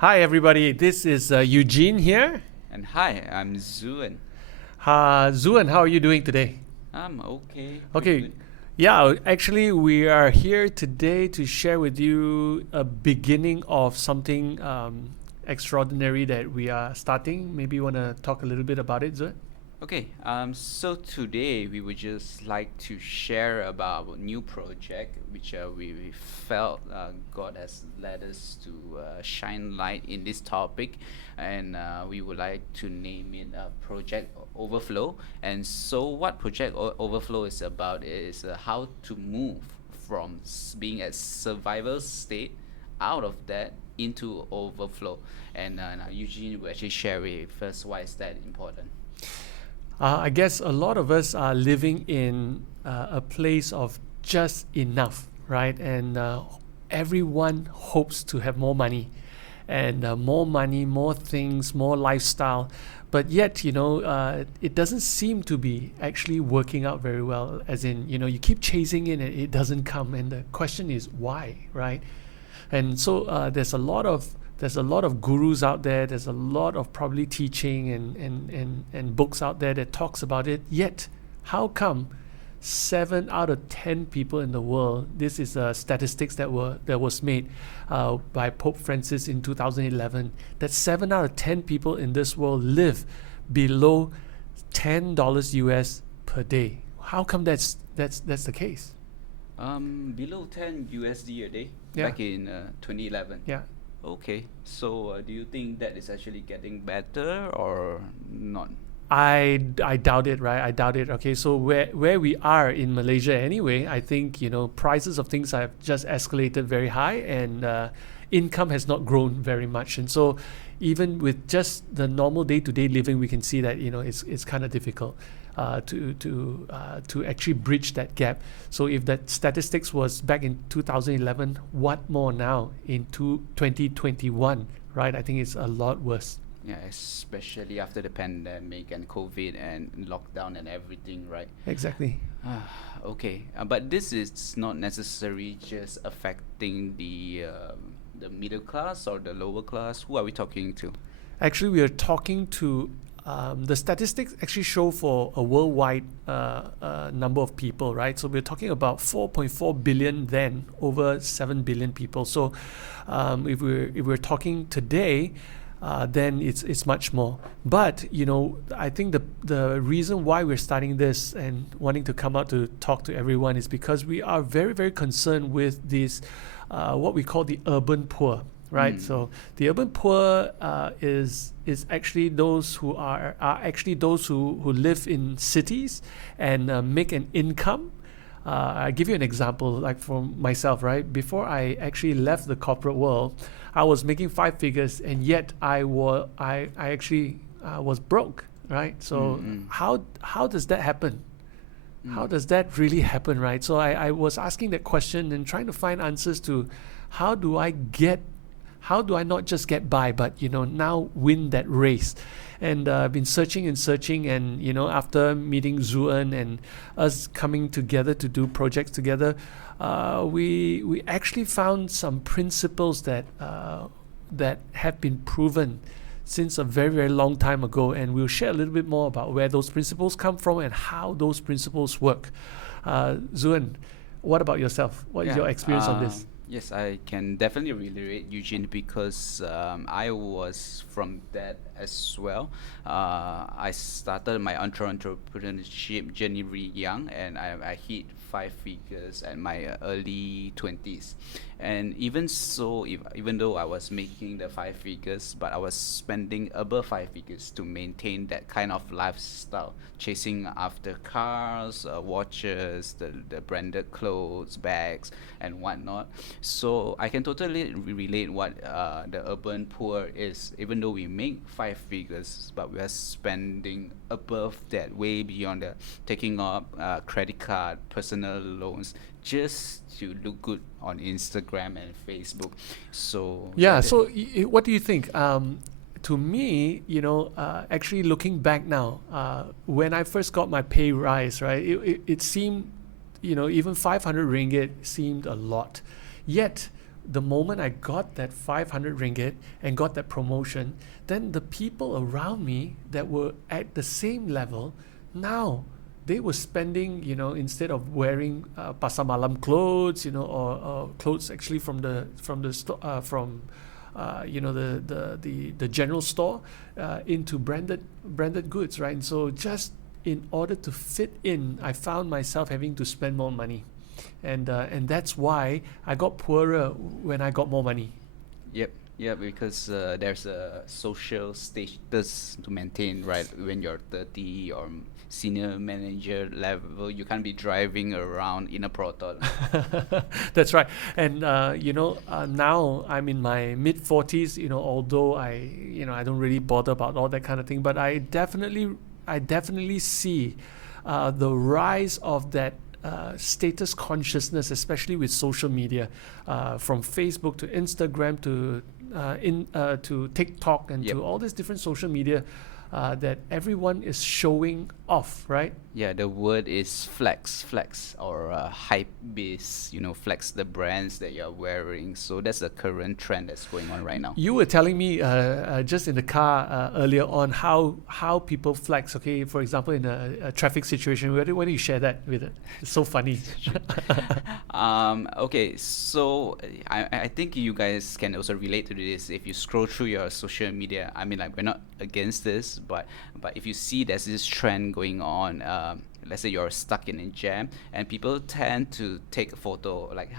Hi, everybody. This is Eugene here. And hi, I'm Zuan. Zuan, how are you doing today? I'm okay, pretty Okay, good. yeah, actually, we are here today to share with you a beginning of something extraordinary that we are starting. Maybe you want to talk a little bit about it, Zuan? Okay, so today we would just like to share about a new project which we felt God has led us to shine light in this topic, and we would like to name it Project Overflow. And so, what Project Overflow is about is how to move from being a survival state out of that into overflow. And now Eugene will actually share with us why is that important. I guess a lot of us are living in a place of just enough, right? And everyone hopes to have more money and more money, more things, more lifestyle. But yet, it doesn't seem to be actually working out very well. As in, you keep chasing it and it doesn't come. And the question is why, right? And so there's a lot of gurus out there. There's a lot of probably teaching and books out there that talks about it. Yet, how come 7 out of 10 people in the world? This is statistics that was made by Pope Francis in 2011. That 7 out of 10 people in this world live below $10 US per day. How come that's the case? Below 10 USD a day Yeah, back in 2011. yeah. Okay, so do you think that is actually getting better or not? I doubt it, right? I doubt it. Okay, so where we are in Malaysia anyway, I think prices of things have just escalated very high, and income has not grown very much, and so even with just the normal day-to-day living, we can see that it's kind of difficult to actually bridge that gap. So if that statistics was back in 2011, what more now in 2021, right? I think it's a lot worse. Yeah, especially after the pandemic and COVID and lockdown and everything, right? Exactly. Okay, but this is not necessarily just affecting the middle class or the lower class. Who are we talking to? Actually, we are talking to the statistics actually show for a worldwide number of people, right? So we're talking about 4.4 billion then over 7 billion people. So if we're talking today, then it's much more. But I think the reason why we're starting this and wanting to come out to talk to everyone is because we are very very concerned with this what we call the urban poor, right? Mm. So the urban poor is actually those who are actually those who live in cities and make an income. I give you an example, like for myself, right? Before I actually left the corporate world, I was making 5 figures, and yet I actually was broke, right? So Mm-mm. how does that happen? How Mm. does that really happen, right? So I was asking that question and trying to find answers to how do I get, how do I not just get by, but now win that race. And I've been searching and searching, and after meeting Zuan and us coming together to do projects together, we actually found some principles that have been proven since a very very long time ago, and we'll share a little bit more about where those principles come from and how those principles work. Zuan, what about yourself? What is Yeah. your experience on this? Yes, I can definitely relate, Eugene, because I was from that as well. I started my entrepreneurship journey really young, and I hit 5 figures at my early 20s. And even so, even though I was making the 5 figures, but I was spending above 5 figures to maintain that kind of lifestyle, chasing after cars, watches, the branded clothes, bags, and whatnot. So I can totally relate what the urban poor is. Even though we make 5 figures, but we are spending above that, way beyond the taking up credit card, personal loans, just to look good on Instagram and Facebook. So yeah, Yeah. So, what do you think? To me, actually looking back now, when I first got my pay rise, right, it seemed, even 500 ringgit seemed a lot. Yet, the moment I got that 500 ringgit and got that promotion, then the people around me that were at the same level, now they were spending, instead of wearing pasar malam clothes, or clothes actually from the store, the general store, into branded goods, right? And so just in order to fit in, I found myself having to spend more money, and that's why I got poorer when I got more money. Yep. Yeah, because there's a social status to maintain, right? When you're 30 or senior manager level, you can't be driving around in a Proton. That's right. And now I'm in my mid 40s. Although I don't really bother about all that kind of thing, but I definitely see the rise of that status consciousness, especially with social media, from Facebook to Instagram to TikTok and Yep. to all these different social media, that everyone is showing off, right? Yeah, the word is flex, or hype base. Flex the brands that you're wearing. So that's the current trend that's going on right now. You were telling me just in the car earlier on how people flex. Okay, for example, in a traffic situation, where do you share that with it? It's so funny. Okay, so I think you guys can also relate to this if you scroll through your social media. I mean, like, we're not against this, but if you see there's this trend going on, let's say you're stuck in a jam, and people tend to take a photo like,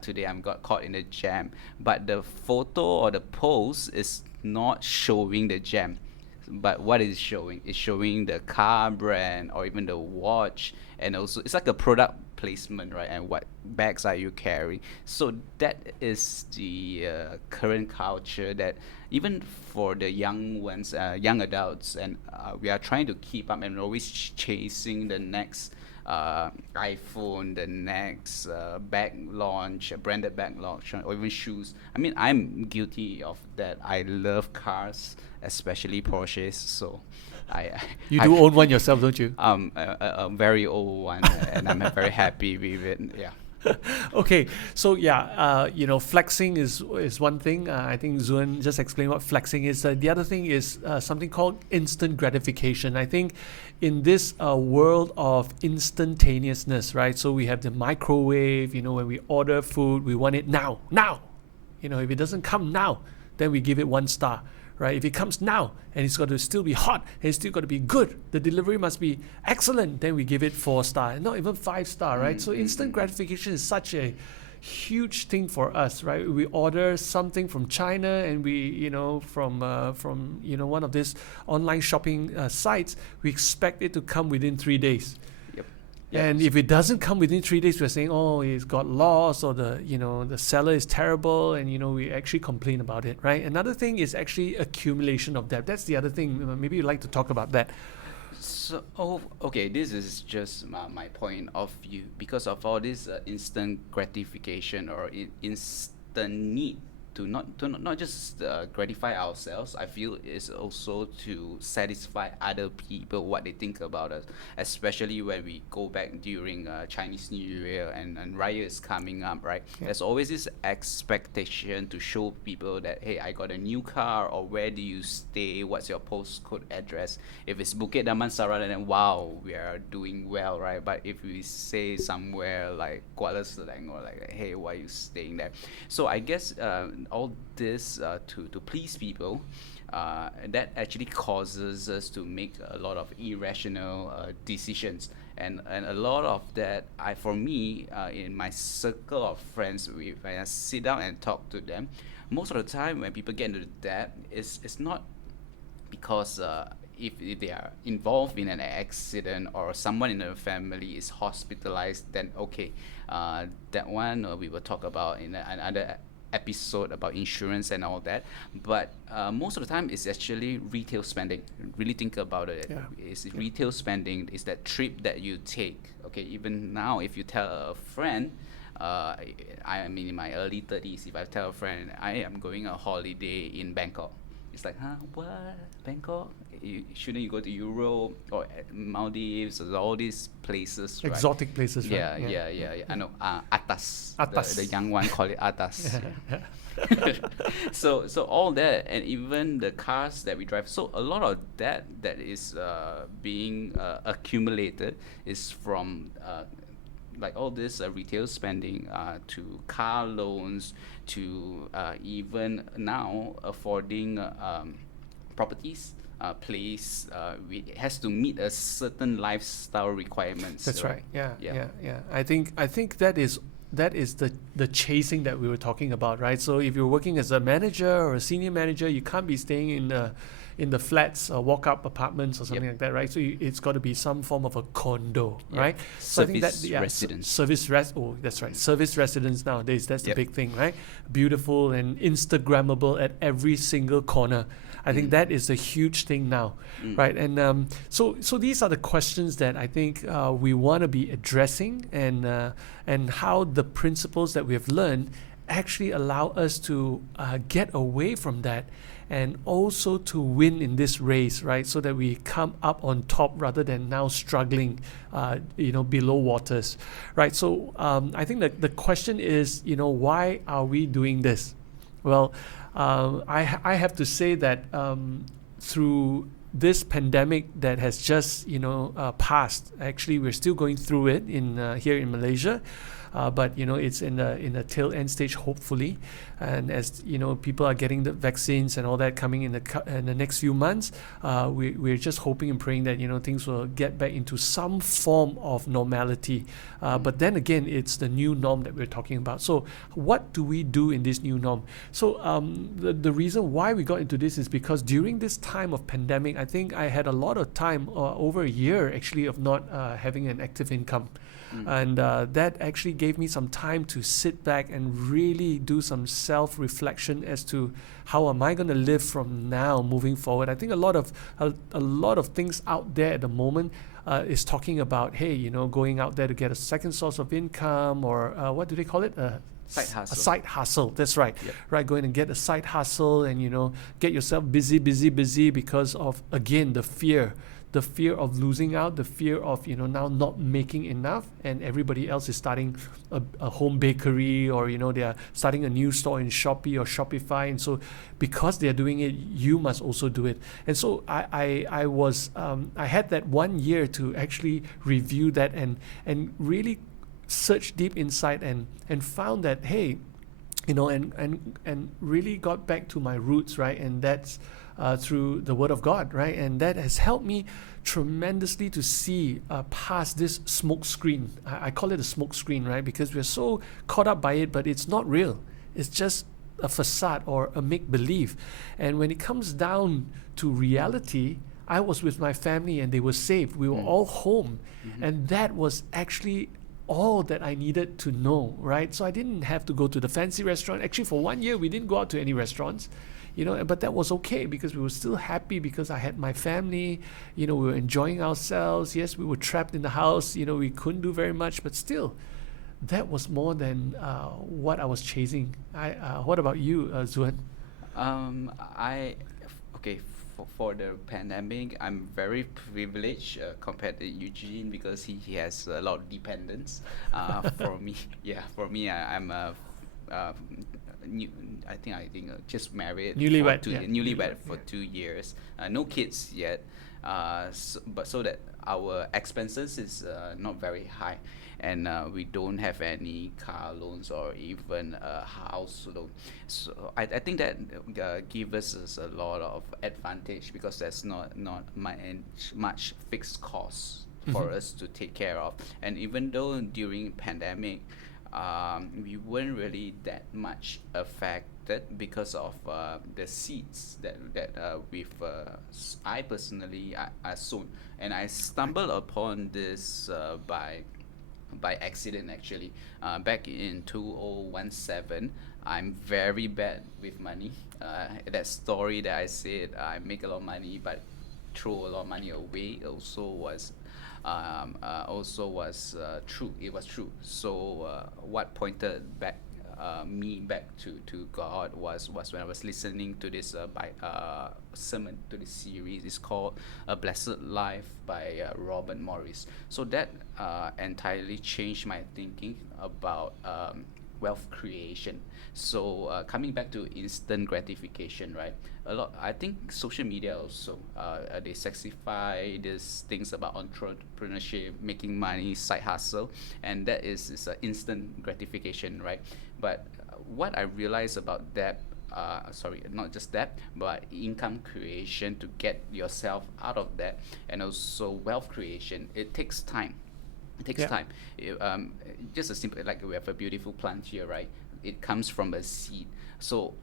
today I'm got caught in a jam, but the photo or the post is not showing the jam. But what is showing? It's showing the car brand or even the watch, and also it's like a product placement, right? And what bags are you carrying? So that is the current culture that even for the young ones, young adults, and we are trying to keep up and always chasing the next iPhone, the next bag launch, branded bag launch, or even shoes. I mean, I'm guilty of that. I love cars, especially Porsches. So You I do own one yourself, don't you? a very old one, and I'm very happy with it. Yeah. Okay, so yeah, flexing is one thing. I think Zuen just explained what flexing is. The other thing is something called instant gratification. I think in this world of instantaneousness, right? So we have the microwave. When we order food, we want it now. If it doesn't come now, then we give it 1 star. Right? If it comes now and it's got to still be hot and it's still got to be good, the delivery must be excellent, then we give it 4 star, and not even 5 star, right? So instant gratification is such a huge thing for us, right? We order something from China, and we, from one of these online shopping sites, we expect it to come within 3 days. And if it doesn't come within 3 days, we're saying, oh, it's got lost, or the seller is terrible, and we actually complain about it, right? Another thing is actually accumulation of debt. That's the other thing. Maybe you'd like to talk about that. So, okay, this is just my point of view, because of all this instant gratification or instant need to not just gratify ourselves. I feel it's also to satisfy other people, what they think about us, especially when we go back during Chinese New Year and Raya is coming up, right? Yeah. There's always this expectation to show people that, hey, I got a new car, or where do you stay, what's your postcode address. If it's Bukit Damansara, then wow, we are doing well, right? But if we say somewhere like Kuala Selang, or like, hey, why are you staying there? So I guess all this to please people, that actually causes us to make a lot of irrational decisions, and a lot of that, for me, in my circle of friends, when I sit down and talk to them, most of the time when people get into debt, it's not because if they are involved in an accident or someone in the family is hospitalized, then okay, that one we will talk about in another episode about insurance and all that. But most of the time it's actually retail spending. Really think about it. Yeah. It's retail spending. It's that trip that you take. Okay, even now, if you tell a friend, I mean, in my early 30s, if I tell a friend I am going a holiday in Bangkok, It's like, huh, what? Bangkok? Shouldn't you go to Europe or Maldives or all these places, right? Exotic places, right? Yeah. I know. Atas. Atas. The young one call it Atas. Yeah. So all that, and even the cars that we drive, so a lot of that is being accumulated is from like all this retail spending, to car loans, to even now affording properties, place, it has to meet a certain lifestyle requirements. That's right. Yeah, Yeah. yeah, yeah. I think that is the chasing that we were talking about, right? So if you're working as a manager or a senior manager, you can't be staying in the flats or walk-up apartments or something Yep. like that, right? So it's got to be some form of a condo, Yep. right? So I think that Service yeah, residence. Oh, that's right. Service residence nowadays. That's the Yep. big thing, right? Beautiful and Instagrammable at every single corner. I think that is a huge thing now, right? And so these are the questions that I think we want to be addressing, and how the principles that we have learned actually allow us to get away from that, and also to win in this race, right? So that we come up on top rather than now struggling, below waters, right? So I think that the question is, why are we doing this? Well, I have to say that through this pandemic that has just passed. Actually, we're still going through it in here in Malaysia, but it's in the tail end stage, hopefully. And as people are getting the vaccines and all that coming in the next few months, we're just hoping and praying that things will get back into some form of normality. But then again, it's the new norm that we're talking about. So what do we do in this new norm? So the reason why we got into this is because during this time of pandemic, I think I had a lot of time, over a year actually, of not having an active income. And that actually gave me some time to sit back and really do some self-reflection as to how am I going to live from now moving forward. I think a lot of things out there at the moment is talking about, hey, going out there to get a second source of income, or what do they call it? Side hustle. A side hustle. That's right. Yep. Right. Going and get a side hustle, and get yourself busy because of, again, the fear of losing out, the fear of now not making enough, and everybody else is starting a home bakery, or they are starting a new store in Shopee or Shopify, and so because they are doing it, you must also do it. And so I had that 1 year to actually review that and really search deep inside and found that, hey, and really got back to my roots, right? And that's through the Word of God, right? And that has helped me tremendously to see past this smoke screen. I call it a smoke screen, right? Because we're so caught up by it, but it's not real. It's just a facade or a make-believe. And when it comes down to reality, I was with my family and they were saved. We were all home. And that was actually all that I needed to know, right? So I didn't have to go to the fancy restaurant. Actually, for 1 year, we didn't go out to any restaurants, but that was okay because we were still happy because I had my family, we were enjoying ourselves. Yes, we were trapped in the house, we couldn't do very much, but still, that was more than what I was chasing. What about you, Zuan? Okay, for the pandemic, I'm very privileged compared to Eugene because he has a lot of dependents. For me, I'm I think just married. Newlywed, Newlywed for 2 years. No kids yet. So that our expenses is not very high, and we don't have any car loans or even a house loan. So I think that gives us a lot of advantage because there's not much fixed costs for us to take care of. And even though during pandemic, we weren't really that much affected because of the seeds that I personally I sown, and I stumbled upon this by accident actually. Back in 2017, I'm very bad with money. That story that I said I make a lot of money but throw a lot of money away also was true. It was true. So what pointed back me back to God was when I was listening to this sermon, to this series. It's called A Blessed Life by Robert Morris. So that entirely changed my thinking about wealth creation. So coming back to instant gratification, right? I think social media also, they sexify these things about entrepreneurship, making money, side hustle, and that is instant gratification, right? But what I realized about that, sorry, not just that, but income creation to get yourself out of that, and also wealth creation, it takes time. It takes Yeah. time. Just a simple, like we have a beautiful plant here, right? It comes from a seed. So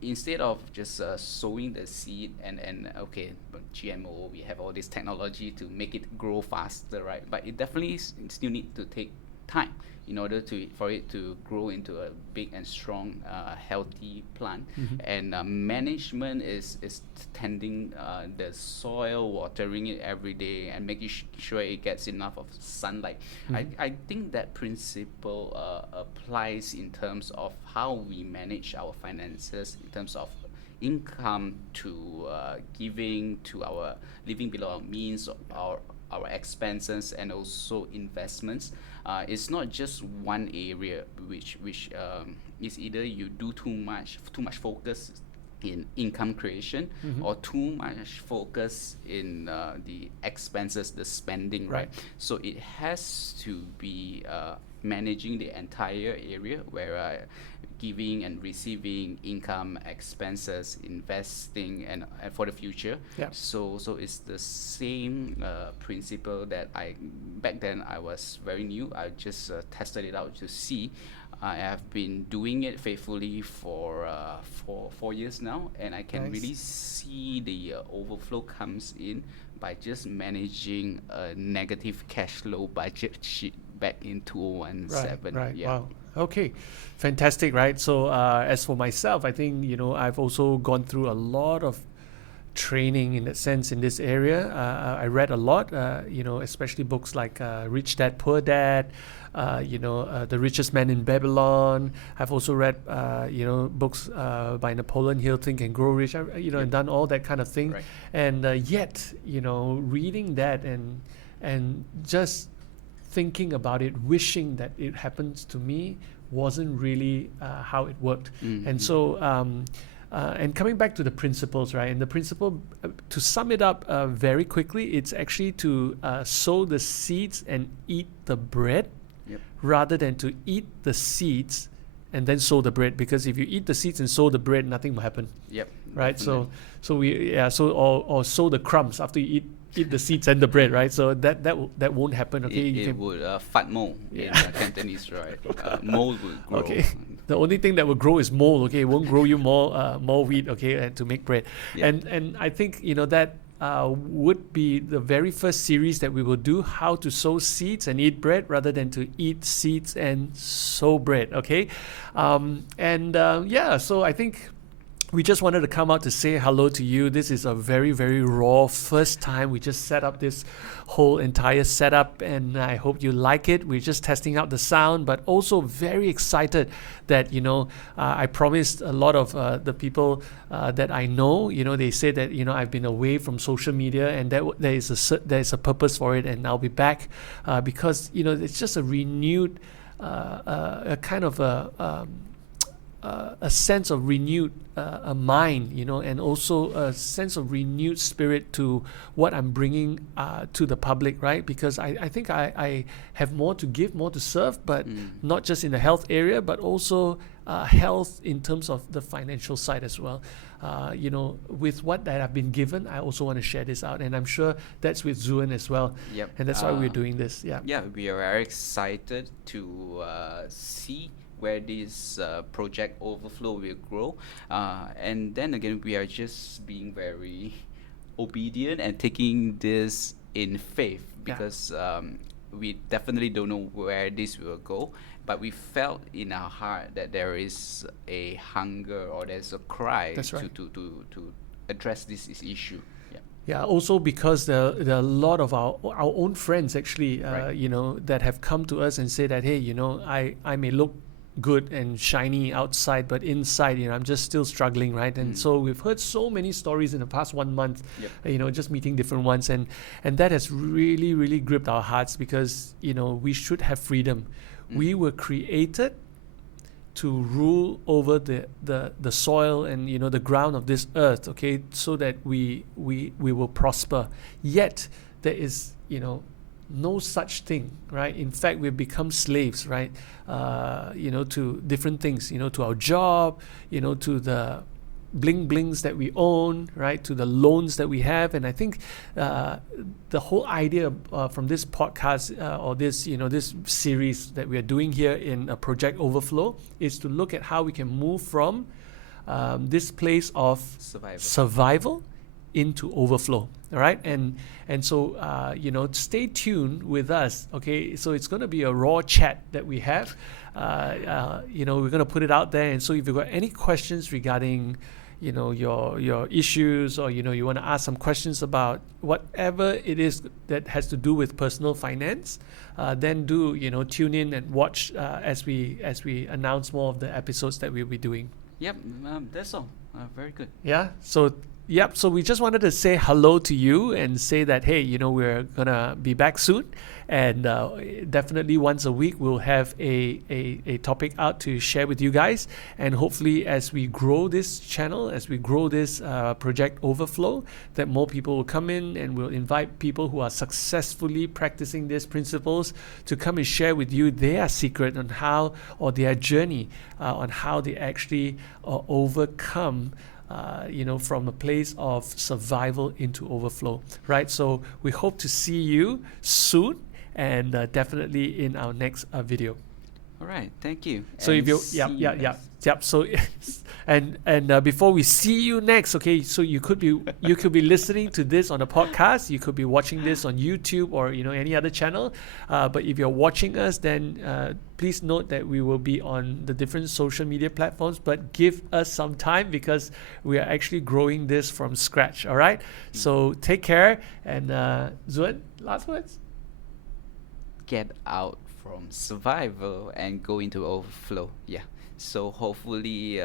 instead of just sowing the seed and okay, but GMO, we have all this technology to make it grow faster, right? But it definitely still need to take time in order for it to grow into a big and strong, healthy plant. And management is tending the soil, watering it every day, and making sure it gets enough of sunlight. I think that principle applies in terms of how we manage our finances, in terms of income to giving to our living below our means, our expenses, and also investments. It's not just one area which is either you do too much focus in income creation, or too much focus in the expenses, the spending, right? So it has to be managing the entire area where giving and receiving, income, expenses, investing, and for the future. Yeah. So it's the same principle that back then I was very new. I just tested it out to see. I have been doing it faithfully for 4 years now, and I can Nice. really see the overflow comes in by just managing a negative cash flow budget sheet back in 2017. Right. Yeah. Wow. Okay. Fantastic. Right. So as for myself, I think I've also gone through a lot of training in that sense in this area. I read a lot. Especially books like Rich Dad Poor Dad. The Richest Man in Babylon. I've also read books by Napoleon Hill, Think and Grow Rich. And done all that kind of thing. Right. And yet, reading that and just thinking about it, wishing that it happens to me, wasn't really how it worked. And so, and coming back to the principles, right? And the principle, to sum it up very quickly, it's actually to sow the seeds and eat the bread, Yep. rather than to eat the seeds and then sow the bread. Because if you eat the seeds and sow the bread, nothing will happen, Yep. right? Definitely. Or sow the crumbs after you eat the seeds and the bread, right? So that won't happen. Okay, It would fat mold in Cantonese, right? Mold would grow. Okay. The only thing that will grow is mold. Okay, it won't grow you more wheat. Okay, and to make bread. Yeah. And I think that would be the very first series that we will do: how to sow seeds and eat bread, rather than to eat seeds and sow bread. Okay, so I think we just wanted to come out to say hello to you. This is a very, very raw first time. We just set up this whole entire setup, and I hope you like it. We're just testing out the sound, but also very excited that, I promised a lot of the people that I know, they say that, I've been away from social media, and there is a purpose for it, and I'll be back because, it's just a renewed, a kind of a sense of renewed a mind, and also a sense of renewed spirit to what I'm bringing to the public, right? Because I think I have more to give, more to serve, but not just in the health area, but also health in terms of the financial side as well. With what that I've been given, I also want to share this out, and I'm sure that's with Zuan as well. Yep. And that's why we're doing this. Yeah. Yeah, we are very excited to see where this Project Overflow will grow. And then again, we are just being very obedient and taking this in faith, because we definitely don't know where this will go, but we felt in our heart that there is a hunger, or there's a cry to address this issue. Yeah. Yeah, also because there are a lot of our own friends actually, that have come to us and say that, hey, I may look good and shiny outside, but inside, I'm just still struggling, right? And so we've heard so many stories in the past 1 month, just meeting different ones, and that has really, really gripped our hearts, because we should have freedom. We were created to rule over the soil and the ground of this earth, okay, so that we will prosper. Yet there is no such thing, right? In fact, we've become slaves, right? To different things, to our job, to the bling blings that we own, right? To the loans that we have. And I think the whole idea from this podcast or this this series that we are doing here in Project Overflow is to look at how we can move from this place of survival into overflow. All right, and so stay tuned with us. Okay, so it's going to be a raw chat that we have. We're going to put it out there, and so if you've got any questions regarding your issues, or you want to ask some questions about whatever it is that has to do with personal finance, then do tune in and watch as we announce more of the episodes that we'll be doing. Yep, that's all. Very good. Yeah. So we just wanted to say hello to you and say that, hey, we're gonna be back soon, and definitely once a week we'll have a topic out to share with you guys. And hopefully, as we grow this channel, as we grow this Project Overflow, that more people will come in, and we'll invite people who are successfully practicing these principles to come and share with you their secret on how, or their journey on how they actually overcome from a place of survival into overflow, right? So we hope to see you soon, and definitely in our next video. All right, thank you. So if you, yep. So, and before we see you next, okay. So you could be listening to this on a podcast. You could be watching this on YouTube or any other channel. But if you're watching us, then please note that we will be on the different social media platforms. But give us some time, because we are actually growing this from scratch. All right. So take care, and Zuan, last words. Get out from survival and go into overflow. Yeah. So hopefully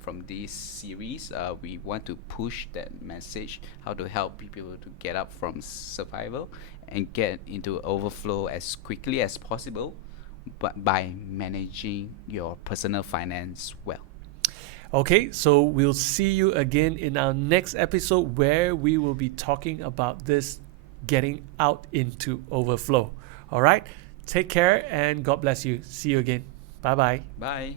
from this series, we want to push that message, how to help people to get up from survival and get into overflow as quickly as possible, but by managing your personal finance well. Okay, so we'll see you again in our next episode, where we will be talking about this getting out into overflow. All right, take care, and God bless you. See you again. Bye-bye. Bye.